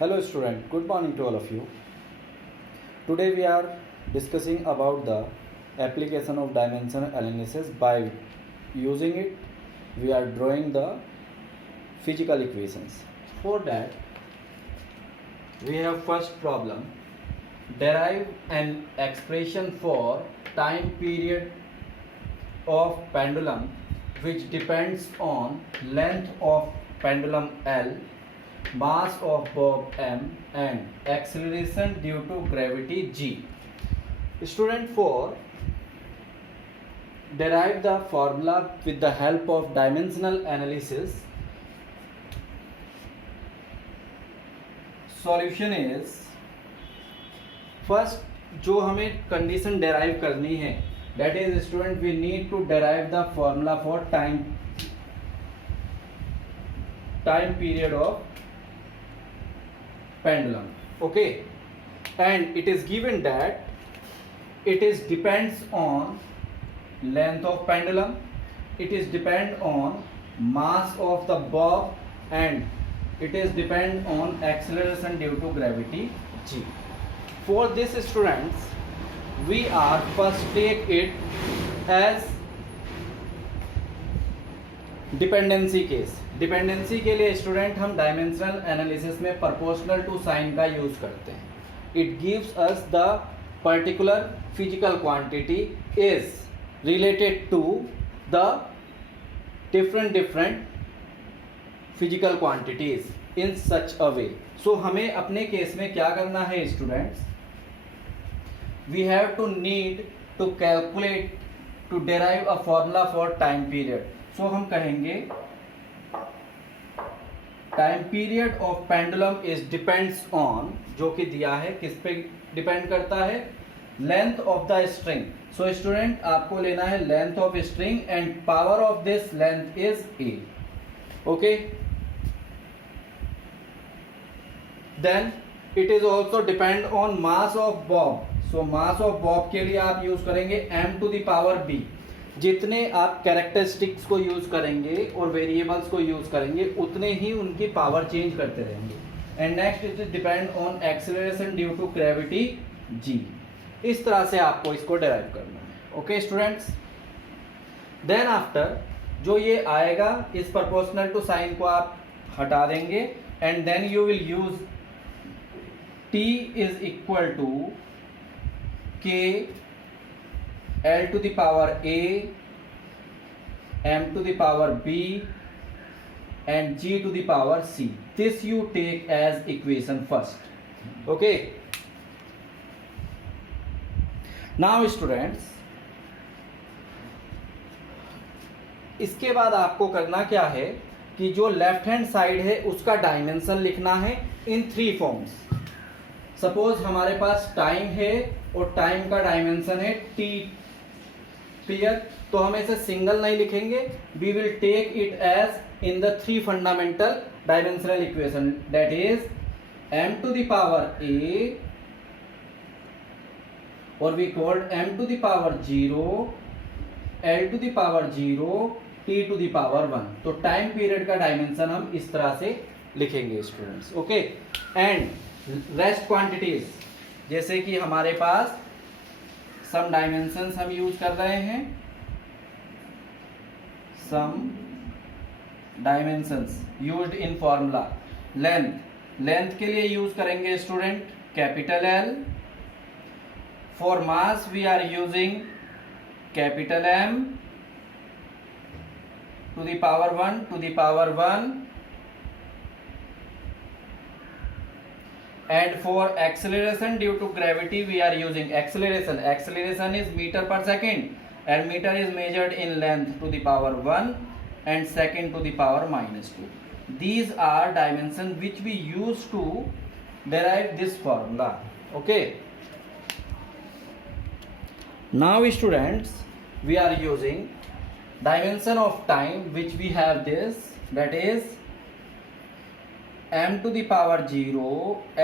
Hello student, good morning to all of you. Today we are discussing about the application of dimensional analysis. By using it, we are drawing the physical equations. For that, we have first problem. Derive an expression for time period of pendulum which depends on length of pendulum L, mass of bob m, and acceleration due to gravity g. Student 4, derive the formula with the help of dimensional analysis. Solution is, first जो हमें condition derive करनी है, that is student we need to derive the formula for time period of pendulum. Okay, and it is given that it is depends on length of pendulum, it is depend on mass of the bob, and it is depend on acceleration due to gravity g. For this students, we are first take it as dependency case. Dependency के लिए student हम dimensional analysis में proportional to sign का use करते हैं. It gives us the particular physical quantity is related to the different physical quantities in such a way. So हमें अपने केस में क्या करना है students, we have to need to calculate to derive a formula for time period. So हम कहेंगे time period of pendulum is depends on, जो कि दिया है किस पे डिपेंड करता है, length of the string. So student आपको लेना है length of string and power of this length is a. Okay, then it is also depend on mass of bob. So mass of bob के लिए आप use करेंगे m to the power b. जितने आप characteristics को use करेंगे और variables को यूज करेंगे उतने ही उनकी पावर चेंज करते रहेंगे. And next it is depend on acceleration due to gravity g. इस तरह से आपको इसको डेराइव करना है. ओके स्टूडेंट्स, देन आफ्टर जो ये आएगा इस प्रोपोर्शनल टू साइन को आप हटा देंगे and then you will use t is equal to k L to the power A, M to the power B, and G to the power C. This you take as equation first. Okay. Now students, इसके बाद आपको करना क्या है कि जो left hand side है उसका डायमेंशन लिखना है इन 3 फॉर्म्स. सपोज हमारे पास टाइम है और टाइम का डायमेंशन है t. क्लियर, तो हम इसे सिंगल नहीं लिखेंगे, we will take it as in the 3 fundamental dimensional equation, that is m to the power a और we called m to the power 0, l to the power 0, t to the power 1. तो time period का dimension हम इस तरह से लिखेंगे students. Okay, and rest quantities जैसे कि हमारे पास सम डायमेंशंस हम यूज कर रहे हैं, some dimensions used in formula. Length के लिए यूज करेंगे student capital L. For mass we are using capital M to the power 1 to the power 1. And for acceleration due to gravity we are using acceleration. Acceleration is meter per second and meter is measured in length to the power 1 and second to the power -2. These are dimensions which we use to derive this formula. Okay, now students we are using dimension of time which we have this, that is m to the power 0,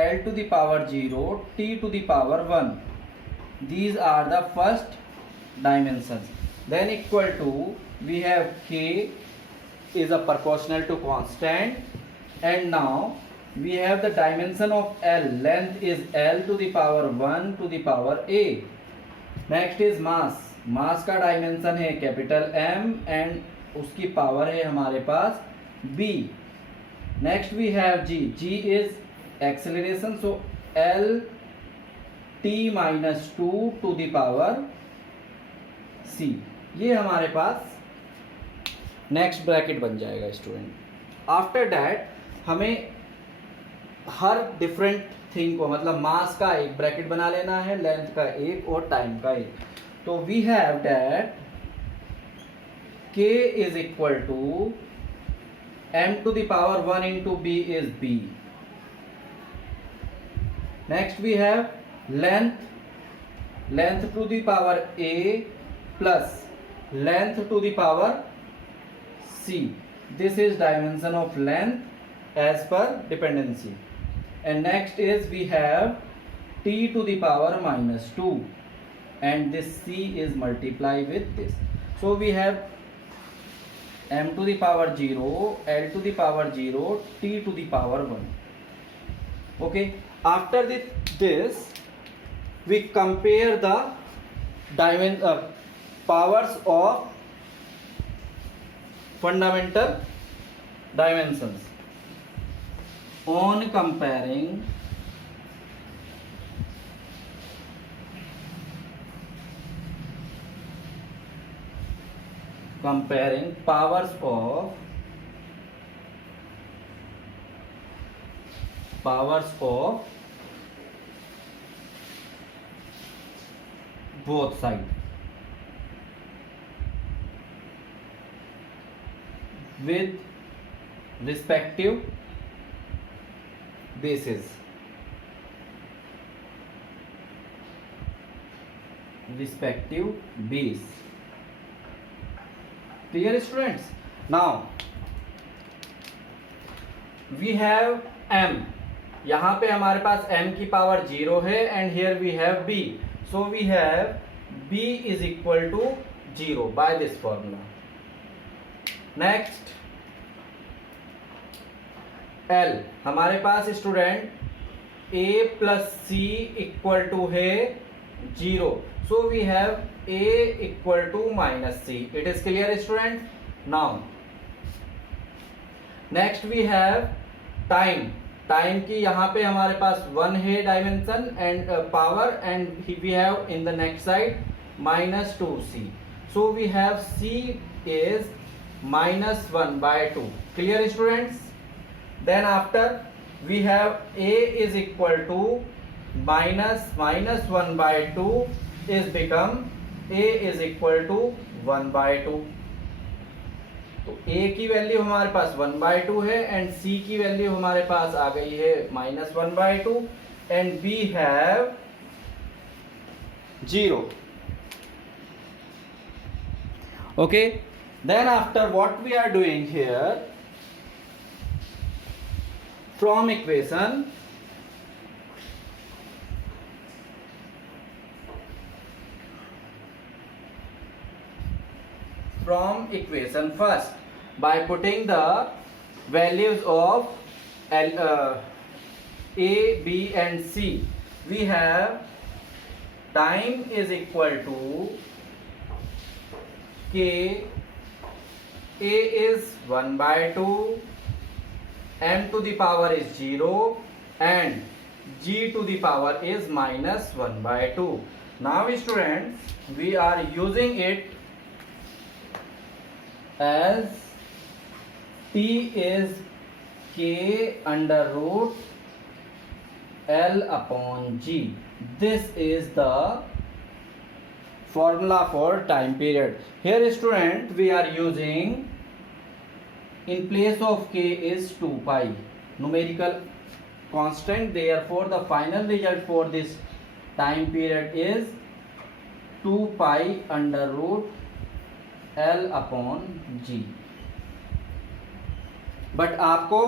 l to the power 0, t to the power 1. These are the first dimensions. Then equal to we have k is a proportional to constant, and now we have the dimension of L. Length is L to the power 1 to the power A. Next is mass. Mass का dimension है capital M and उसकी power है हमारे पास B. Next we have G. G is acceleration, so L t minus 2 to the power C. ये हमारे पास next bracket बन जाएगा स्टूडेंट. आफ्टर दैट हमें हर डिफरेंट थिंग को, मतलब मास का एक ब्रैकेट बना लेना है, लेंथ का एक और टाइम का एक. तो we have that k is equal to m to the power 1 into b is b. Next we have length to the power a plus length to the power c. This is dimension of length as per dependency. And next is we have t to the power minus 2 and this c is multiplied with this. So we have m to the power 0, l to the power 0, t to the power 1. Okay, after this we compare the powers of fundamental dimensions. On comparing powers of both sides with respective bases. Clear students? Now we have m. यहाँ पे हमारे पास m की power 0 है and here we have b. So we have b is equal to 0 by this formula. Next L. हमारे पास student a plus c equal to है 0. So we have a equal to minus c. It is clear student? Now next we have time की यहाँ पे हमारे पास 1 है dimension and power and we have in the next side minus 2c. So we have c is minus 1 by 2. Clear students? Then after we have a is equal to minus 1 by 2 is become a is equal to 1 by 2. तो a की value हमारे पास 1 by 2 है and c की value हमारे पास आ गई है minus 1 by 2 and we have 0. Okay, then after what we are doing here, from equation first by putting the values of a, b and c. We have time is equal to k. A is 1 by 2, m to the power is 0 and g to the power is minus 1 by 2. Now students, we are using it as t is k under root l upon g. This is the formula for time period. Here student, we are using in place of k is 2 pi numerical constant. Therefore the final result for this time period is 2 pi under root l upon g. But आपको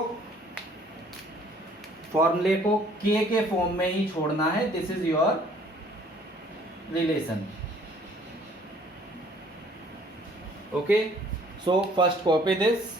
फॉर्मूले को k के form में ही छोड़ना है. This is your relation. Okay, so first copy this.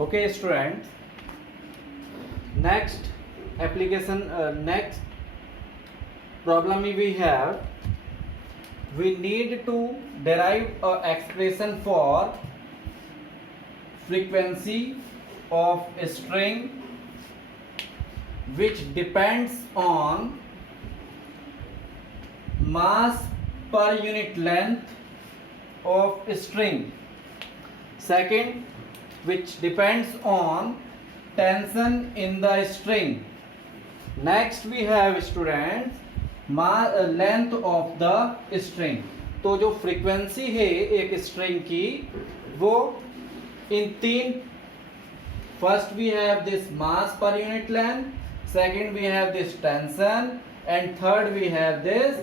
Okay student, next application, next problem we have, we need to derive a expression for frequency of a string which depends on mass per unit length of a string. Second, which depends on tension in the string. Next we have students length of the string. तो जो frequency है एक string की वो इन तीन, first we have this mass per unit length, second we have this tension and third we have this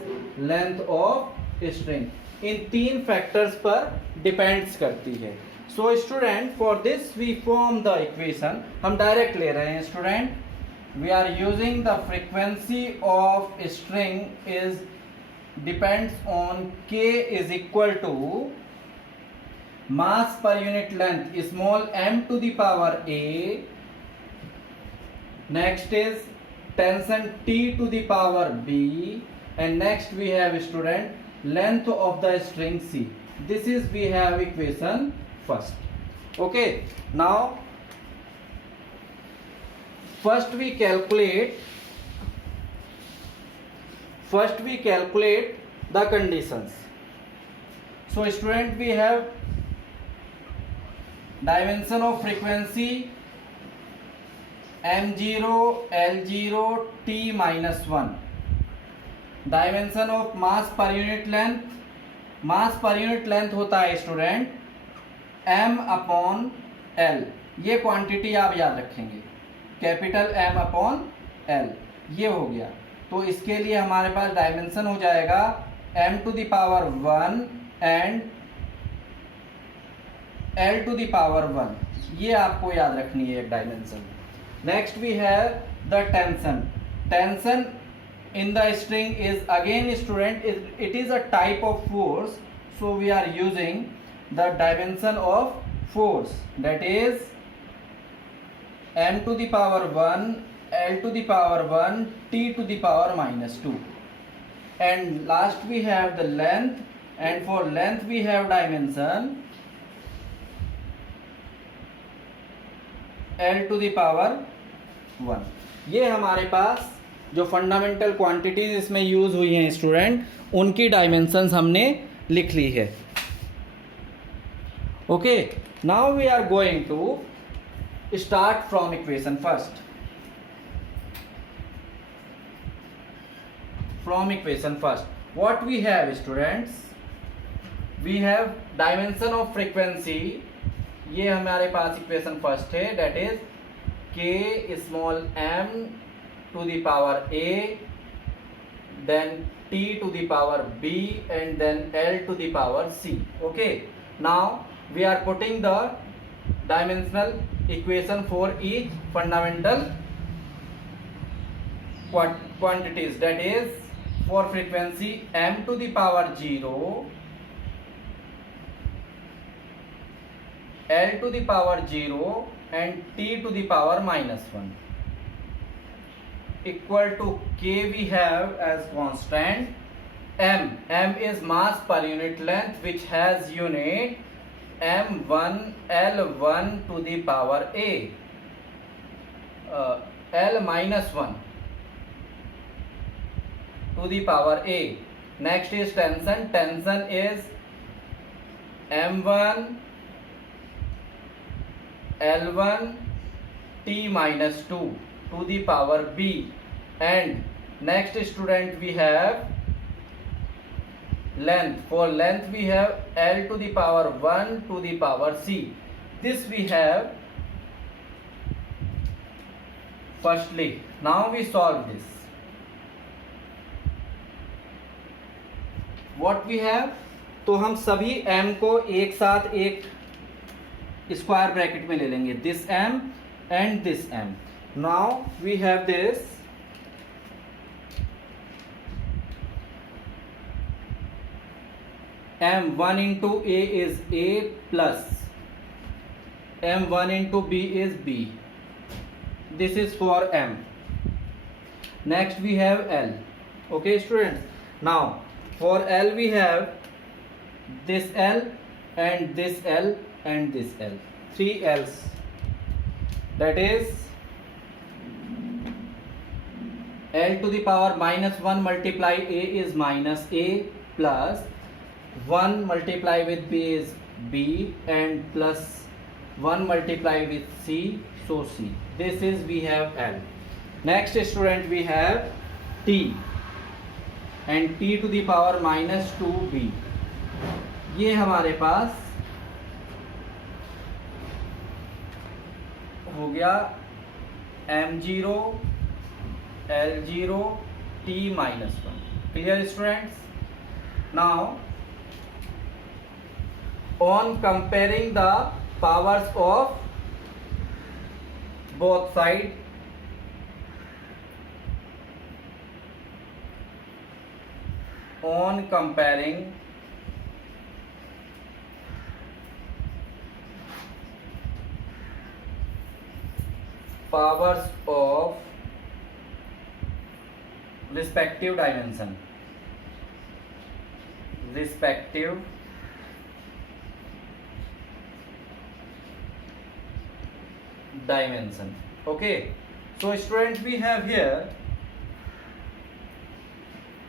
length of string. इन तीन फैक्टर्स पर डिपेंड्स करती है. So student, for this we form the equation. हम direct ले रहे हैं student. We are using the frequency of a string is depends on k is equal to mass per unit length small m to the power a. Next is tension t to the power b, and next we have student length of the string c. This is we have equation first. Okay, now first we calculate the conditions. So student, we have dimension of frequency m0 l0 t minus 1. Dimension of mass per unit length, mass per unit length होता है student m upon l. ये quantity आप याद रखेंगे, capital M upon L. ये हो गया. तो इसके लिए हमारे पास डायमेंशन हो जाएगा m to the power 1 and l to the power 1. ये आपको याद रखनी है एक dimension. Next we have the tension. Tension in the string is again student, it is a type of force. So we are using the dimension of force, that is m to the power 1, l to the power 1, t to the power minus 2. And last we have the length, and for length we have dimension l to the power 1. ये हमारे पास जो fundamental quantities इसमें use हुई हैं student, उनकी dimensions हमने लिख ली है. Okay, now we are going to start from equation first. From equation first, what we have students, we have dimension of frequency. ये हमारे पास इक्वेशन फर्स्ट है, that is k small m to the power a, then t to the power b, and then l to the power c. Okay, now we are putting the dimensional equation for each fundamental quantities, that is for frequency m to the power 0, l to the power 0, and t to the power minus 1 equal to k we have as constant. M is mass per unit length which has unit m1 l1 to the power a, l minus 1 to the power a. Next is tension. Tension is m1 l1 t minus 2 to the power b. And next student we have length. For length we have l to the power 1 to the power c. This we have firstly. Now we solve this. What we have, तो हम सभी m को एक साथ एक square bracket में ले लेंगे, this m and this m. Now we have this m1 into a is a plus m1 into b is b. This is for m. Next we have L. Okay students, now for L we have this L and this L and this L, 3 L's. That is L to the power minus 1 multiply A is minus A, plus 1 multiply with B is B, and plus 1 multiply with C, so C. This is we have L. Next student we have T, and T to the power minus 2B. ये हमारे पास हो गया M0 L0 T minus 1. Clear students? Now on comparing the powers of both sides, on comparing powers of respective dimension, okay. So students, we have here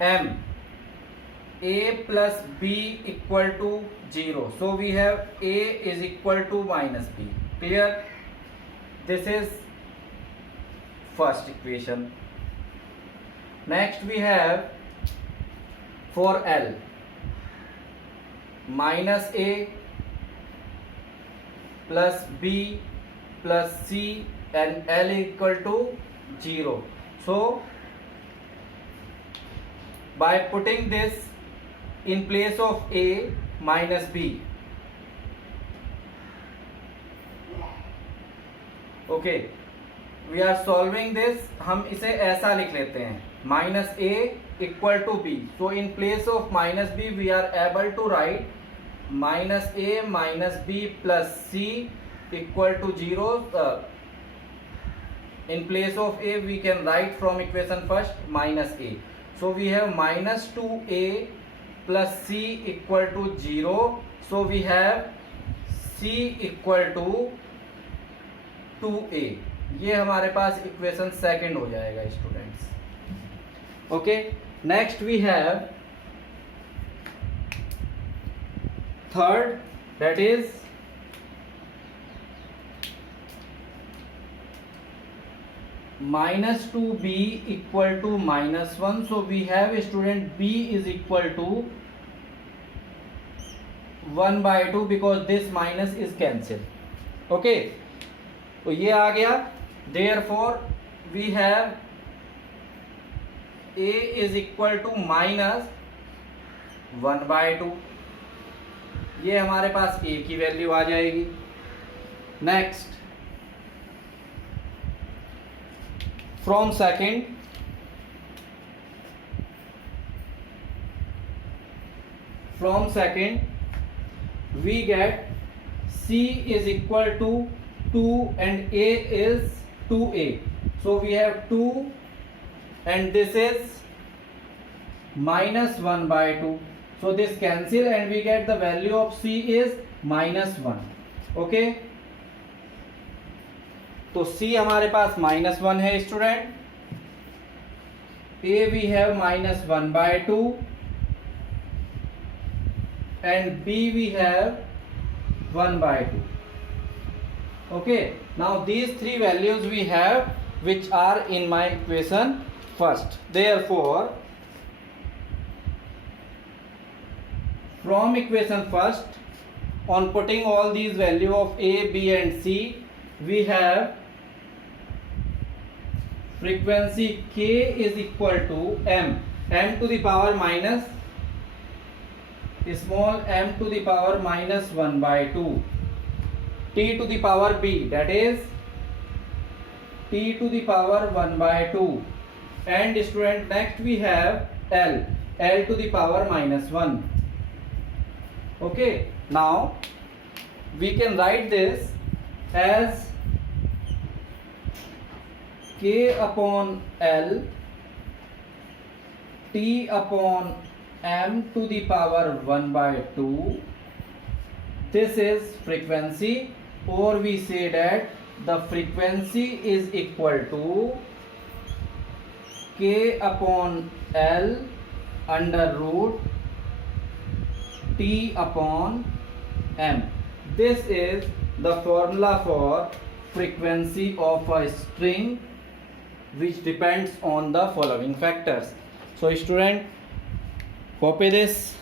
m a plus b equal to 0, so we have a is equal to minus b. Clear? This is first equation. Next we have for L minus A plus B plus C and L equal to 0. So by putting this in place of A minus B, okay, we are solving this. हम इसे ऐसा लिख लेते हैं, minus A equal to B. So in place of minus B we are able to write minus A minus B plus C equal to 0. In place of A we can write from equation first minus A. So we have minus 2A plus C equal to 0. So we have C equal to 2A. ये हमारे पास equation second हो जाएगा students. Okay, next we have third, that is minus 2b equal to minus 1. So we have student b is equal to 1 by 2 because this minus is cancelled. Okay, तो ये आ गया. Therefore we have a is equal to minus 1 by 2. ये हमारे पास a की value आ जाएगी. Next, from second we get C is equal to 2 and A is 2A. So we have 2 and this is minus 1 by 2. So this cancel and we get the value of C is minus 1. Okay, तो C हमारे पास minus 1 है student. A we have minus 1 by 2 and B we have 1 by 2. Okay, now these three values we have which are in my equation first. Therefore from equation first, on putting all these value of A, B and C, we have frequency K is equal to m to the power minus small m to the power minus 1 by 2, t to the power b, that is t to the power 1 by 2, and student next we have L to the power minus 1. Okay, now we can write this as k upon L t upon m to the power 1 by 2. This is frequency, or we say that the frequency is equal to k upon L under root t upon m. This is the formula for frequency of a string, which depends on the following factors. So student, copy this.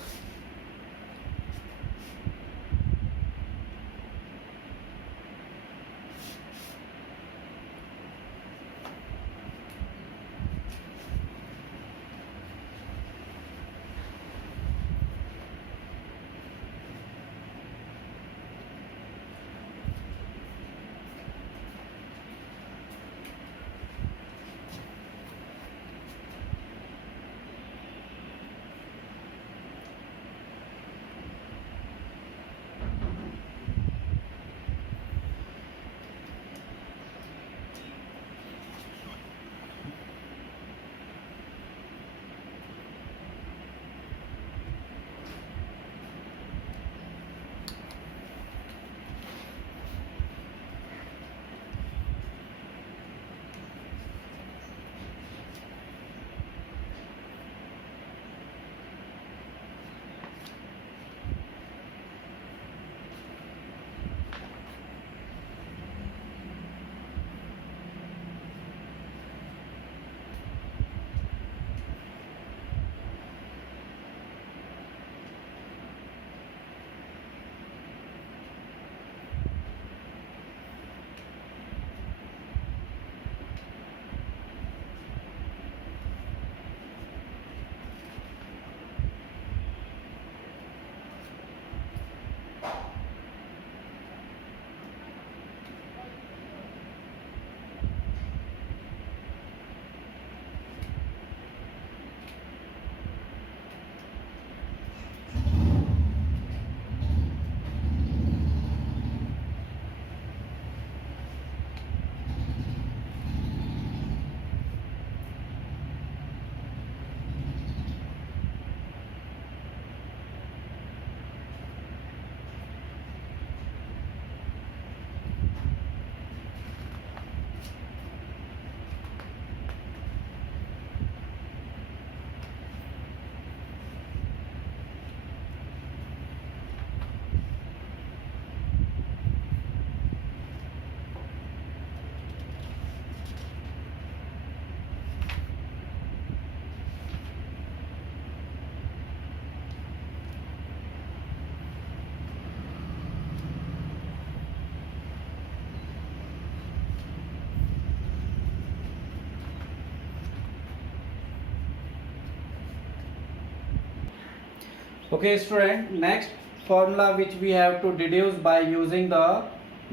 Okay student, next formula which we have to deduce by using the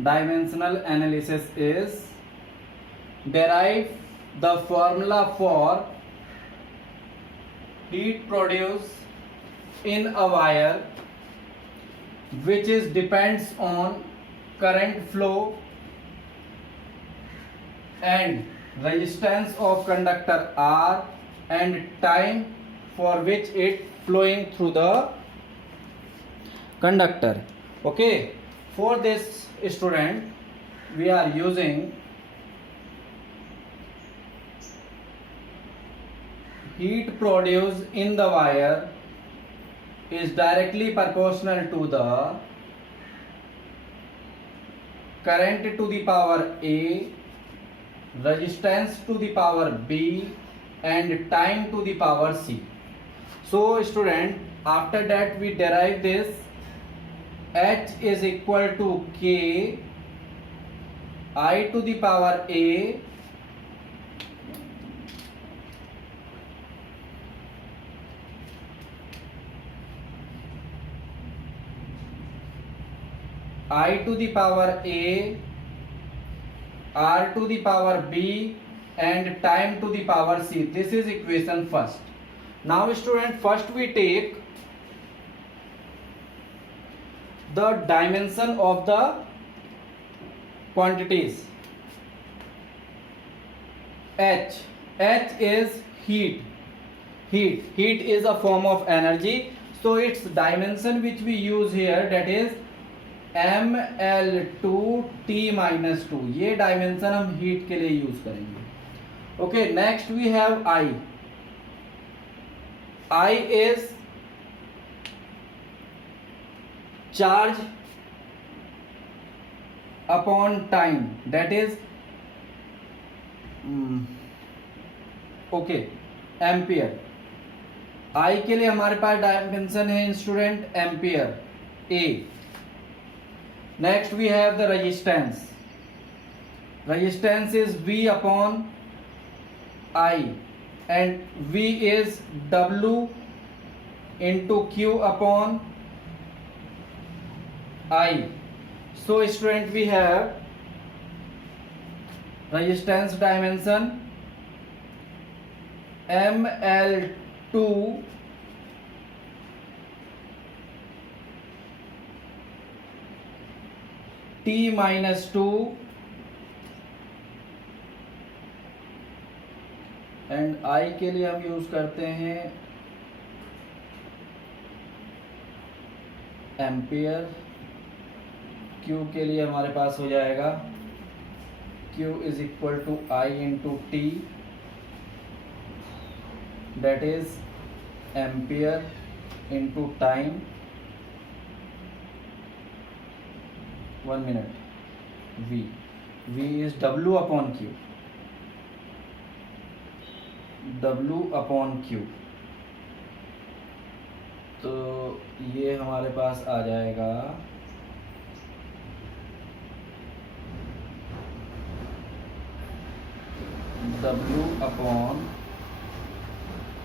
dimensional analysis is derive the formula for heat produced in a wire which is depends on current flow and resistance of conductor R and time for which it flowing through the conductor. Okay, for this student we are using heat produced in the wire is directly proportional to the current to the power A, resistance to the power B and time to the power C. So student, after that we derive this H is equal to K I to the power A I to the power A R to the power B and time to the power C. This is equation first. Now student, first we take the dimension of the quantities. H is heat. Heat is a form of energy, so its dimension which we use here, that is ml2T-2. ये dimension हम heat के लिए use करेंगे. Okay, next we have I. I is charge upon time, that is ampere. I के लिए हमारे पास dimension है student ampere A. Next we have the resistance. Resistance is V upon I and V is W into Q upon I. So student, we have resistance dimension ml2 T-2 and I के लिए हम use करते हैं ampere. Q के लिए हमारे पास हो जाएगा Q is equal to I into T, that is ampere into time. 1 minute. V is W upon Q. W upon Q. तो ये हमारे पास आ जाएगा W upon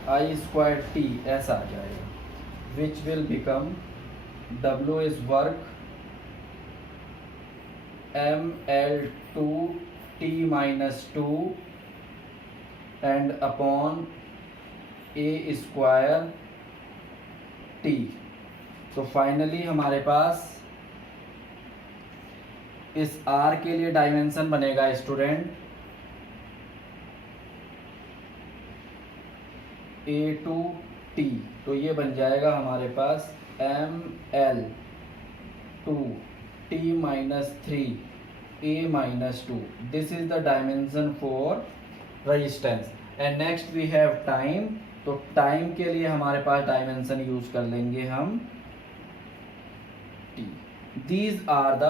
I square T, ऐसा आ जाएगा, which will become W is work ml2 T-2 and upon A square T. तो finally हमारे पास इस R के लिए डायमेंशन बनेगा स्टूडेंट A2T. तो ये बन जाएगा हमारे पास ml2 T-3 A-2. This is the dimension for resistance. And next we have time. तो टाइम के लिए हमारे पास डायमेंशन यूज कर लेंगे हम T. These are the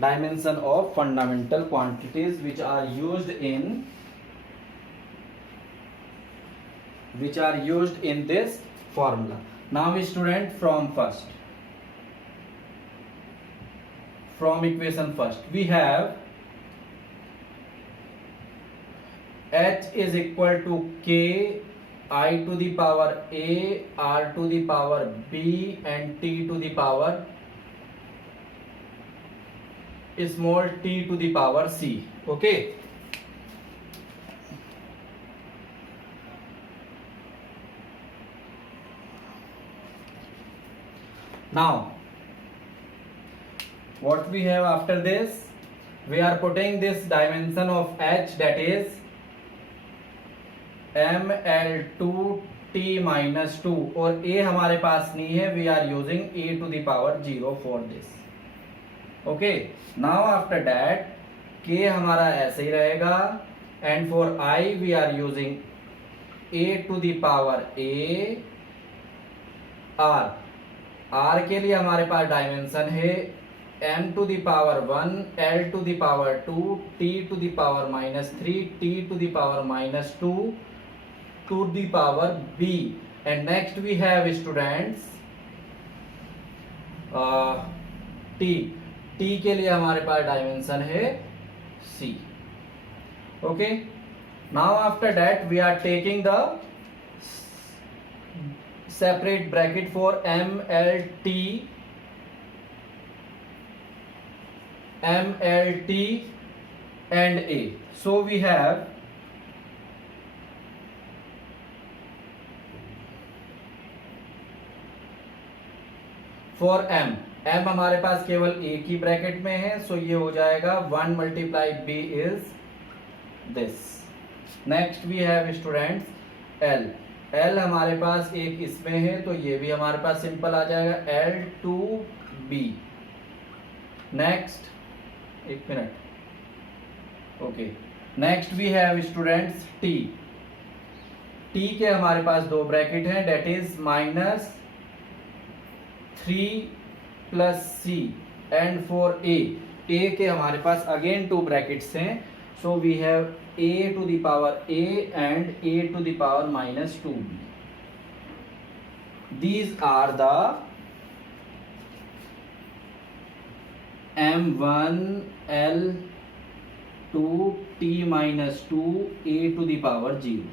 dimension of fundamental quantities which are used in this formula. Now student, from equation first we have H is equal to K I to the power A R to the power B and T to the power small t to the power C. Okay, now what we have after this, we are putting this dimension of H, that is ml2T-2, और A हमारे पास नहीं है, we are using A to the power 0 for this. Okay, now after that K हमारा ऐसे ही रहेगा and for I we are using A to the power A. R के लिए हमारे पास डायमेंशन है m to the power 1 L to the power 2 T to the power -3 T to the power -2 to the power B. And next we have students T के लिए हमारे पास dimension है C. Okay, now after that we are taking the separate bracket for MLT and A. So we have for M m हमारे पास केवल एक ही bracket में है, सो ये हो जाएगा 1 multiply b is this. Next we have students l। l हमारे पास एक इसमें है, तो ये भी हमारे पास सिंपल आ जाएगा L2b। नेक्स्ट एक minute, okay. Next we have students t। t के हमारे पास दो ब्रैकेट हैं, that is -3 plus C and for a। a के हमारे पास अगेन टू ब्रैकेट्स हैं, so we have a to the power a and a to the power -2b। These are the m1 l2 t -2 a to the power 0।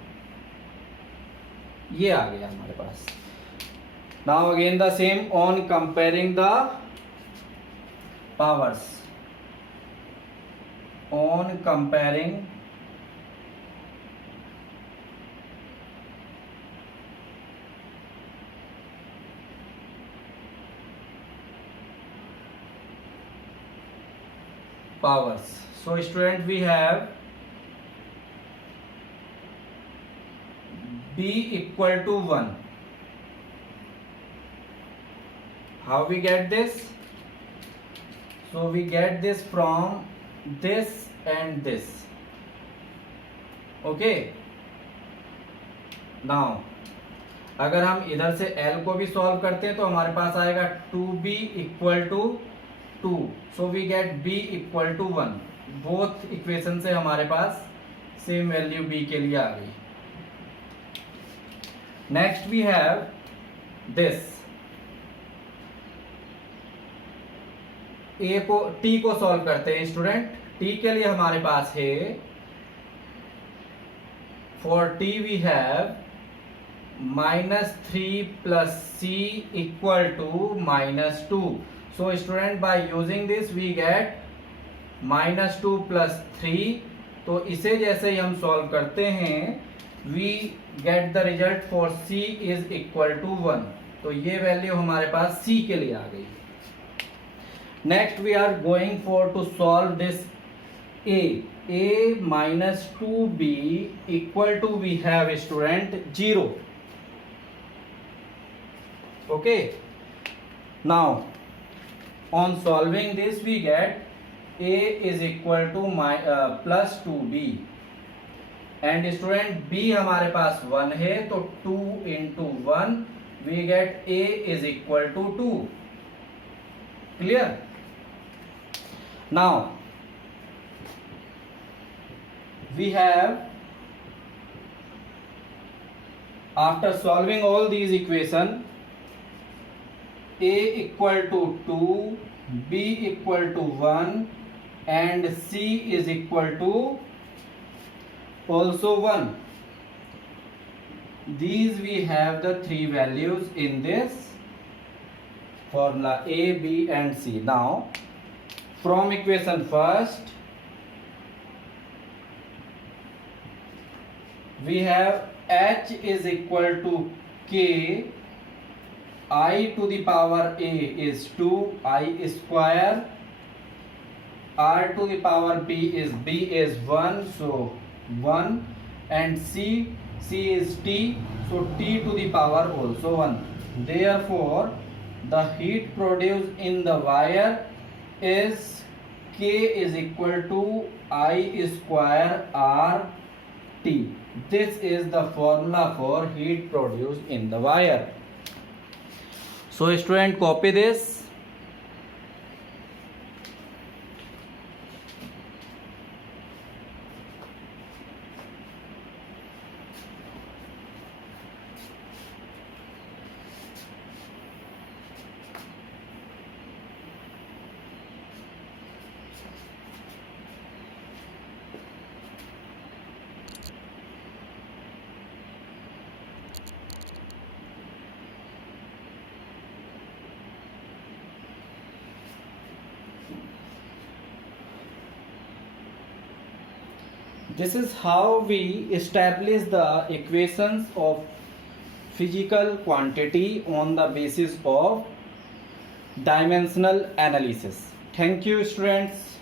ये आ गया हमारे पास। Now again the same on comparing the powers, on comparing powers. So student, we have b equal to 1. How we get this? So we get this from this and this. Okay. Now अगर हम इधर से L को भी solve करते हैं तो हमारे पास आएगा 2b equal to 2, so we get b equal to 1। Both equation से हमारे पास सेम वैल्यू b के लिए आ गई। Next we have this. a को t को सॉल्व करते हैं स्टूडेंट। t के लिए हमारे पास है, for t we have -3 plus c equal to -2। So student, by using this we get -2 plus 3। तो इसे जैसे ही हम सॉल्व करते हैं we get the result for c is equal to 1। तो ये वैल्यू हमारे पास c के लिए आ गई। Next we are going for to solve this a -2b equal to we have student 0। okay, now on solving this we get a is equal to plus 2b and student b हमारे पास 1 है, तो 2 into 1 we get a is equal to 2। clear? now we have, after solving all these equation, a equal to 2, b equal to 1 and c is equal to also 1. These we have the three values in this formula a, b and c. Now from equation first we have h is equal to k, I to the power a is 2 I square, r to the power b is 1, so 1 and c is t, so t to the power also 1। therefore the heat produced in the wire is k is equal to I square r t। this is the formula for heat produced in the wire। so student, copy this। This is how we establish the equations of physical quantity on the basis of dimensional analysis. Thank you students.